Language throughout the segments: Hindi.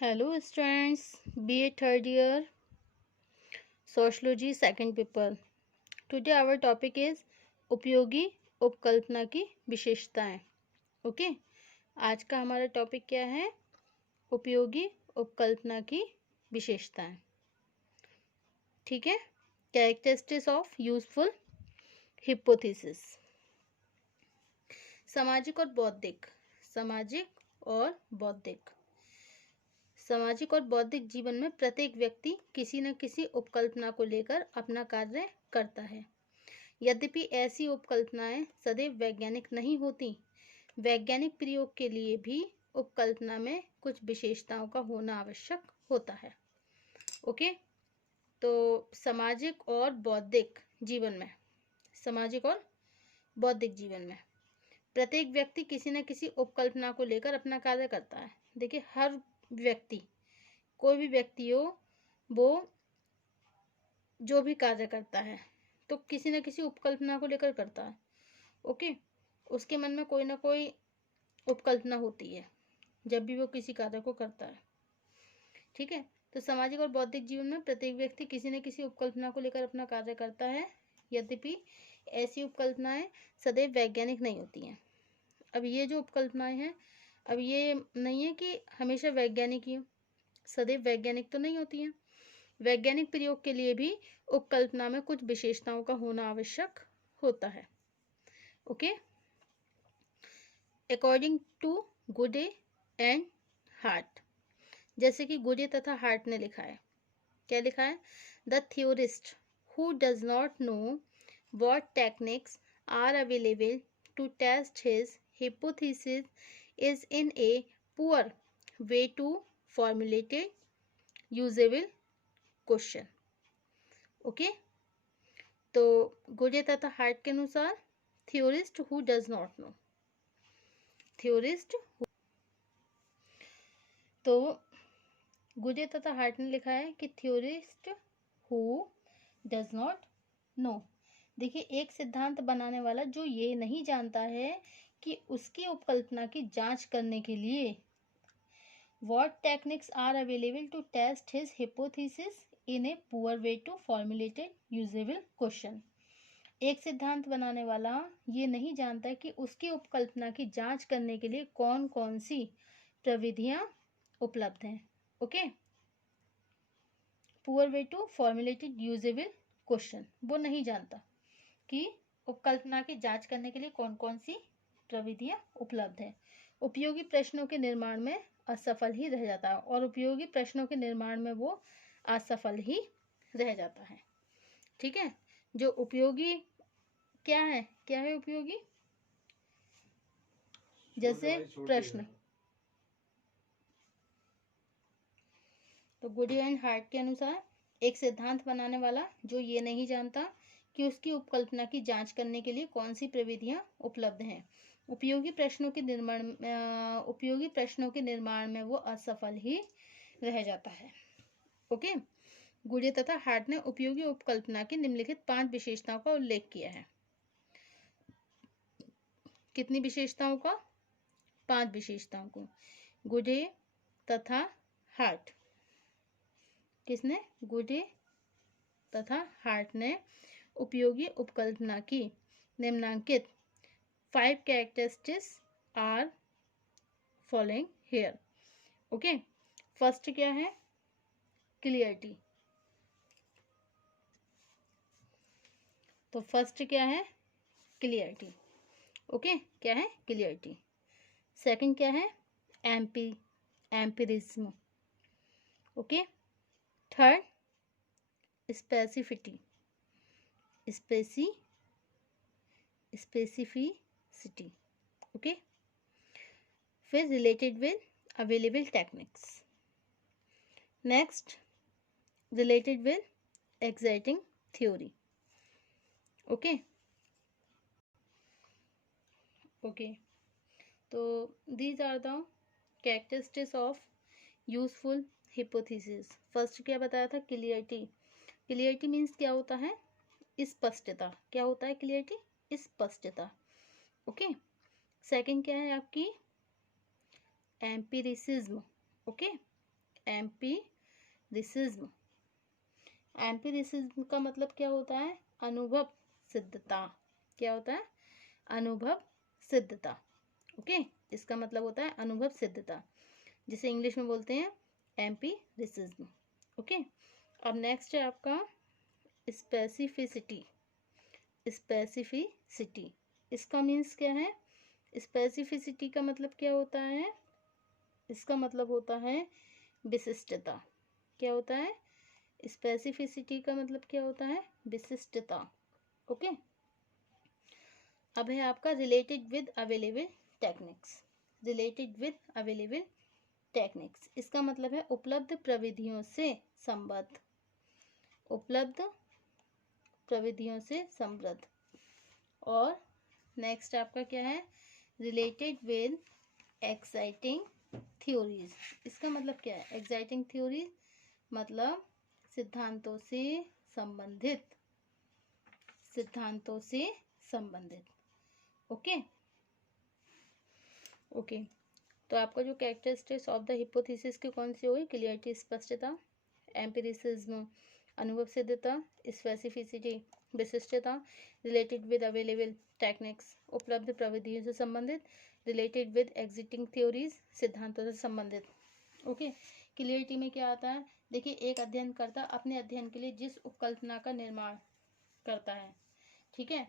Hello students, BA third year Sociology second paper. Today our topic is उपयोगी उपकल्पना की विशेषताएं. ओके आज का हमारा टॉपिक क्या है? उपयोगी उपकल्पना की विशेषताएं. ठीक है. Characteristics of useful hypothesis. सामाजिक और बौद्धिक. सामाजिक और बौद्धिक जीवन में प्रत्येक व्यक्ति किसी न किसी उपकल्पना को लेकर अपना कार्य करता है. यद्यपि ऐसी उपकल्पनाएं सदैव वैज्ञानिक नहीं होती. वैज्ञानिक प्रयोग के लिए भी उपकल्पना में कुछ विशेषताओं का होना आवश्यक होता है. ओके. तो सामाजिक और बौद्धिक जीवन में प्रत्येक व्यक्ति किसी न किसी उपकल्पना को लेकर अपना कार्य करता है. देखिए, हर व्यक्ति, कोई भी व्यक्ति हो, वो जो भी कार्य करता है तो किसी न किसी उपकल्पना को लेकर करता है. ओके. उसके मन में कोई ना कोई उपकल्पना होती है जब भी वो किसी कार्य को करता है. ठीक है. तो सामाजिक और बौद्धिक जीवन में प्रत्येक व्यक्ति किसी न किसी उपकल्पना को लेकर अपना कार्य करता है. यद्यपि ऐसी उपकल्पनाएं सदैव वैज्ञानिक नहीं होती हैं. अब ये जो उपकल्पनाएं हैं, अब ये नहीं है कि हमेशा वैज्ञानिक ही हो. सदैव वैज्ञानिक तो नहीं होती हैं. वैज्ञानिक प्रयोग के लिए भी उपकल्पना में कुछ विशेषताओं का होना आवश्यक होता है. ओके. अकॉर्डिंग टू गुडे एंड हार्ट. जैसे कि गुडे तथा हार्ट ने लिखा है. क्या लिखा है? The theorist who does not no what techniques are available to test his hypothesis is in a poor way to formulate a usable question. Okay. तो गुडे तथा हार्ट के अनुसार theorist who does not no, तो गुडे तथा हार्ट ने लिखा है कि theorist who does not no. देखिए, एक सिद्धांत बनाने वाला जो ये नहीं जानता है कि उसकी उपकल्पना की जांच करने के लिए what techniques are available to test his hypothesis in a poor way to formulate a usable question. एक सिद्धांत बनाने वाला ये नहीं जानता कि उसकी उपकल्पना की जांच करने के लिए कौन कौन सी प्रविधियां उपलब्ध हैं. Okay. Poor way to formulated usable question, वो नहीं जानता कि उपकल्पना की जांच करने के लिए कौन कौन सी प्रविधियां उपलब्ध है. उपयोगी प्रश्नों के निर्माण में असफल ही रह जाता है, और उपयोगी प्रश्नों के निर्माण में वो असफल ही रह जाता है. ठीक है. जो उपयोगी क्या है उपयोगी? जैसे प्रश्न. तो गुडी एंड हार्ट के अनुसार एक सिद्धांत बनाने वाला जो ये नहीं जानता कि उसकी उपकल्पना की जांच करने के लिए कौन सी प्रविधियां उपलब्ध हैं, उपयोगी प्रश्नों के निर्माण में वो असफल ही रह जाता है. ओके. गुडे तथा हार्ट ने उपयोगी उपकल्पना की निम्नलिखित 5 विशेषताओं का उल्लेख किया है. कितनी विशेषताओं का? 5 विशेषताओं को. गुडे तथा हार्ट, किसने? गुडे तथा हार्ट ने उपयोगी उपकल्पना की निम्नांकित 5 characteristics are following here. Okay. First क्या है? क्लियरिटी. तो फर्स्ट क्या है? क्लियरिटी. ओके. क्या है? क्लियरिटी. सेकंड क्या है? Empiricism. Okay. Third specificity. Okay. फिर related with available techniques. Next related with exciting theory. Okay. तो these are the characteristics of useful hypothesis. First क्या बताया था? क्लियरिटी. क्लियरिटी मीन्स क्या होता है? स्पष्टता. क्या होता है क्लियरिटी? स्पष्टता. ओके. सेकंड क्या है आपकी? एम्पिरिसिज्म. ओके. एम्पिरिसिज्म। एम्पिरिसिज्म का मतलब क्या होता है? अनुभव सिद्धता। क्या होता है? अनुभव सिद्धता। ओके, इसका मतलब होता है अनुभव सिद्धता, जिसे इंग्लिश में बोलते हैं एम्पिरिसिज्म। ओके, अब नेक्स्ट है आपका स्पेसिफिसिटी। स्पेसिफिसिटी, इसका मीन्स क्या है? स्पेसिफिसिटी का मतलब क्या होता है? इसका मतलब होता है विशिष्टता। क्या होता है? स्पेसिफिसिटी का मतलब क्या होता है? विशिष्टता। ओके, अब है आपका related with available techniques. Related with available techniques, इसका मतलब है उपलब्ध प्रविधियों से संबद्ध। उपलब्ध प्रविधियों से समृद्ध। और नेक्स्ट आपका क्या है? Related with exciting theories. इसका मतलब क्या है? एक्साइटिंग थ्योरीज मतलब सिद्धांतों से संबंधित। सिद्धांतों से संबंधित। ओके ओके, तो आपका जो कैरेक्टरिस्टिक्स ऑफ द हिपोथेसिस के कौन से हुए? क्लियरिटी स्पष्टता, एम्पिरिसिज्म अनुभव सिद्धता, स्पेसिफिसिटी विशिष्टता, रिलेटेड विद अवेलेबल टेक्निक्स उपलब्ध प्रविधियों से संबंधित, रिलेटेड विद एग्जिस्टिंग थ्योरीज सिद्धांतों से संबंधित। ओके, क्लियरिटी में क्या आता है? देखिए, एक अध्ययनकर्ता अपने अध्ययन के लिए जिस उपकल्पना का निर्माण करता है, ठीक है,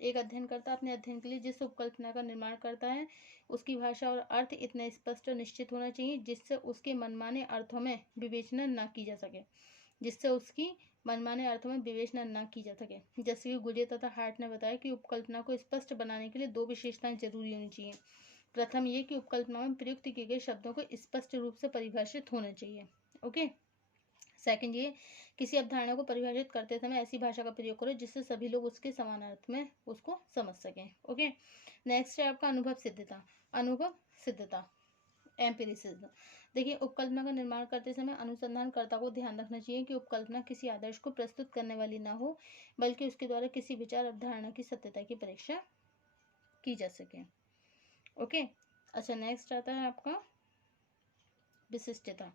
एक अध्ययनकर्ता अपने अध्ययन के लिए जिस उपकल्पना का निर्माण करता है, उसकी भाषा और अर्थ इतने स्पष्ट और निश्चित होना चाहिए जिससे उसके मनमाने अर्थों में विवेचना न की जा सके। जिससे उसकी मनमाने अर्थों में विवेचना न की जा सके। जैसे कि गुजे तथा हार्ट ने बताया कि उपकल्पना को स्पष्ट बनाने के लिए दो विशेषताएं जरूरी होनी चाहिए। प्रथम ये कि उपकल्पना में प्रयुक्त किए गए शब्दों को स्पष्ट रूप से परिभाषित होना चाहिए। ओके, सेकंड ये, किसी अवधारणा को परिभाषित करते समय ऐसी भाषा का प्रयोग करो जिससे सभी लोग उसके समान अर्थ में उसको समझ सकें। ओके, नेक्स्ट है आपका अनुभव सिद्धता। अनुभव सिद्धता एम्पिरिसिज्म। देखिए, उपकल्पना का निर्माण करते समय अनुसंधानकर्ता को ध्यान रखना चाहिए कि उपकल्पना किसी आदर्श को प्रस्तुत करने वाली ना हो, बल्कि उसके द्वारा किसी विचार अवधारणा की सत्यता की परीक्षा की जा सके। ओके, अच्छा, नेक्स्ट आता है आपका विशिष्टता।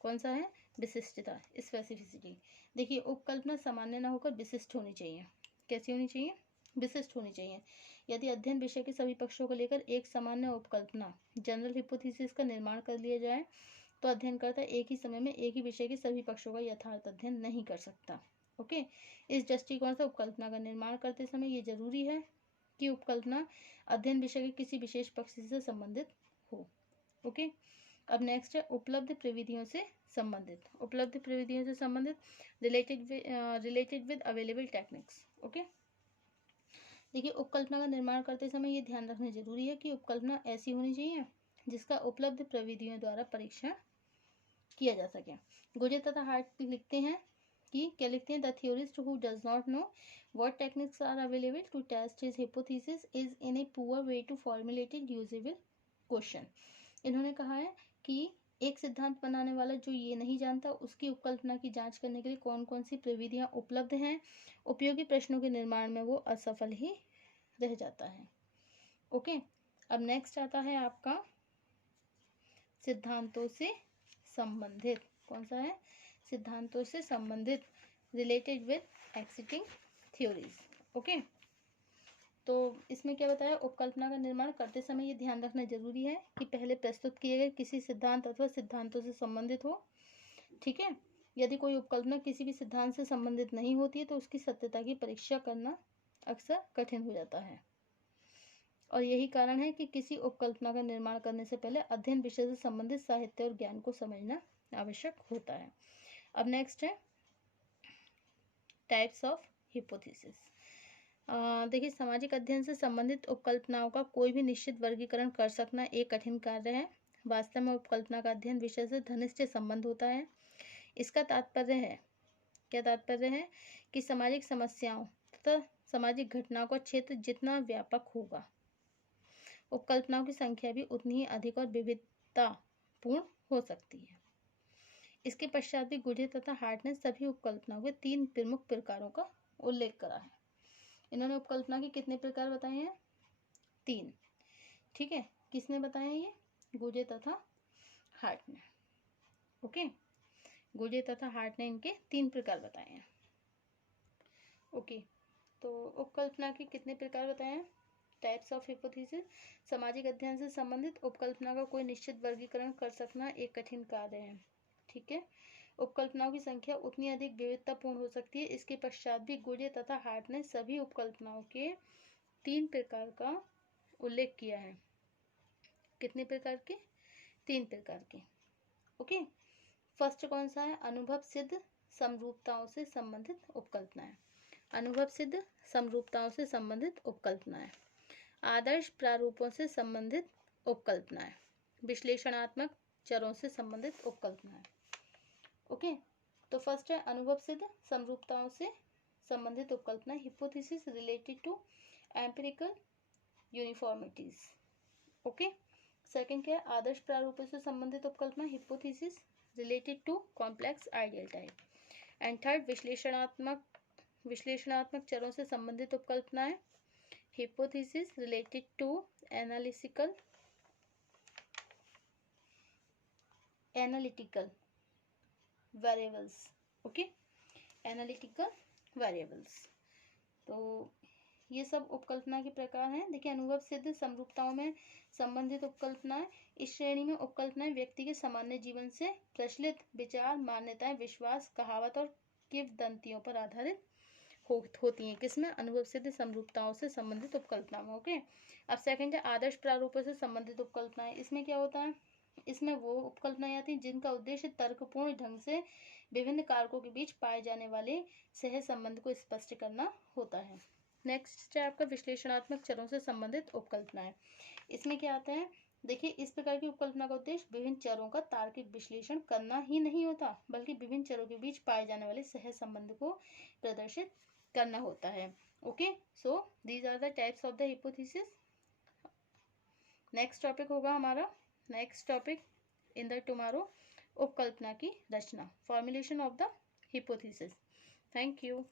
कौन सा है? विशिष्टता, स्पेसिफिसिटी। देखिए, उपकल्पना सामान्य ना होकर विशिष्ट होनी चाहिए। कैसी होनी चाहिए? विशिष्ट होनी चाहिए। यदि अध्ययन विषय के सभी पक्षों को लेकर एक सामान्य उपकल्पना जनरल हिपोथेसिस का निर्माण कर लिया जाए तो अध्ययनकर्ता एक ही समय में एक ही विषय के सभी पक्षों का यथार्थ अध्ययन नहीं कर सकता। ओके, इस दृष्टिकोण से उपकल्पना का निर्माण करते समय ये जरूरी है कि उपकल्पना अध्ययन विषय के किसी विशेष पक्ष से संबंधित हो। ओके, अब नेक्स्ट है उपलब्ध प्रविधियों से संबंधित। उपलब्ध प्रविधियों से संबंधित, related with available techniques. Okay, देखिए, उपकल्पना का निर्माण करते समय ये ध्यान रखना जरूरी है कि उपकल्पना ऐसी होनी चाहिए जिसका उपलब्ध प्रविधियों द्वारा परीक्षण किया जा सके। गुजे तथा हार्ट लिखते हैं कि क्या लिखते हैं? The theorist who does not know what techniques are available to test his hypothesis is in a poor way to formulate usable question. इन्होंने कहा है कि एक सिद्धांत बनाने वाला जो ये नहीं जानता उसकी उपकल्पना की जांच करने के लिए कौन कौन सी प्रविधियां उपलब्ध हैं, उपयोगी प्रश्नों के निर्माण में वो असफल ही रह जाता है। ओके, अब नेक्स्ट आता है आपका सिद्धांतों से संबंधित। कौन सा है? सिद्धांतों से संबंधित, related with existing theories. Okay, तो इसमें क्या बताया? उपकल्पना का निर्माण करते समय ये ध्यान रखना जरूरी है कि पहले प्रस्तुत किए गए किसी सिद्धांत अथवा सिद्धांतों से संबंधित हो। ठीक है, यदि कोई उपकल्पना किसी भी सिद्धांत से संबंधित नहीं होती है तो उसकी सत्यता की परीक्षा करना अक्सर कठिन हो जाता है। और यही कारण है कि किसी उपकल्पना का निर्माण करने से पहले अध्ययन विषय से संबंधित साहित्य और ज्ञान को समझना आवश्यक होता है। अब नेक्स्ट है टाइप्स ऑफ हिपोथेसिस। देखिए, सामाजिक अध्ययन से संबंधित उपकल्पनाओं का कोई भी निश्चित वर्गीकरण कर सकना एक कठिन कार्य है। वास्तव में उपकल्पना का अध्ययन विषय से घनिष्ठ संबंध होता है। इसका तात्पर्य है, क्या तात्पर्य है? कि सामाजिक समस्याओं तथा सामाजिक घटनाओं का क्षेत्र जितना व्यापक होगा, उपकल्पनाओं की संख्या भी उतनी ही अधिक और विविधतापूर्ण हो सकती है। इसके पश्चात भी गुजे तथा हार्ट ने सभी उपकल्पनाओं के 3 प्रमुख प्रकारों का उल्लेख करा है। इन्होंने उपकल्पना के कितने प्रकार बताए हैं? 3। ठीक है, किसने बताए ये? गुजे तथा हार्ट ने। ओके, गुर्जे तथा हार्ट ने इनके 3 प्रकार बताए हैं। ओके, तो उपकल्पना के कितने प्रकार बताए हैं? Types of hypothesis. सामाजिक अध्ययन से संबंधित उपकल्पना का कोई निश्चित वर्गीकरण कर सकना एक कठिन कार्य है। ठीक है, उपकल्पनाओं की संख्या उतनी अधिक विविधतापूर्ण हो सकती है। इसके पश्चात भी गुर्जे तथा हार्ट ने सभी उपकल्पनाओं के 3 प्रकार का उल्लेख किया है। कितने प्रकार के? 3 प्रकार के। ओके, फर्स्ट कौन सा है? अनुभव सिद्ध समरूपताओं से संबंधित उपकल्पनाएं। अनुभव सिद्ध समरूपताओं से संबंधित उपकल्पनाएं, आदर्श प्रारूपों से संबंधित उपकल्पनाएं, विश्लेषणात्मक चरों से संबंधित उपकल्पनाएं। ओके, तो फर्स्ट है अनुभव सिद्ध समरूपताओं से संबंधित उपकल्पना, hypothesis related to empirical uniformities. Okay, second क्या है? आदर्श प्रारूपों से संबंधित उपकल्पना, hypothesis related to complex ideal type. And third विश्लेषणात्मक चरों से संबंधित उपकल्पनाएं, hypothesis related to analytical variables. Okay, analytical variables. तो ये सब उपकल्पना के प्रकार हैं। देखिए, अनुभव सिद्ध समरूपताओं में संबंधित उपकल्पनाएं, इस श्रेणी में उपकल्पनाएं व्यक्ति के सामान्य जीवन से प्रचलित विचार, मान्यताएं, विश्वास, कहावत और किंवदंतियों पर आधारित होती हैं। किसमें? अनुभव सिद्ध समरूपताओं से संबंधित उपकल्पना में। ओके, अब सेकंड है आदर्श प्रारूपों से संबंधित उपकल्पनाएं। इसमें क्या होता है? इसमें वो उपकल्पनाएं आती हैं जिनका उद्देश्य तर्कपूर्ण ढंग से विभिन्न कारकों के बीच पाए जाने वाले सह संबंध को स्पष्ट करना होता है। नेक्स्ट है आपका विश्लेषणात्मक चरों से संबंधित उपकल्पनाएं। इसमें क्या आता है? देखिए, इस प्रकार की उपकल्पना का उद्देश्य विभिन्न चरों का तार्किक विश्लेषण करना ही नहीं होता, बल्कि विभिन्न चरों के बीच पाए जाने वाले सह संबंध को प्रदर्शित करना होता है। Okay, so these are the types of the hypothesis. Next topic होगा हमारा, next topic in the tomorrow, उपकल्पना की रचना, formulation of the hypothesis. Thank you.